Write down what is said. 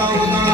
Oh, we're.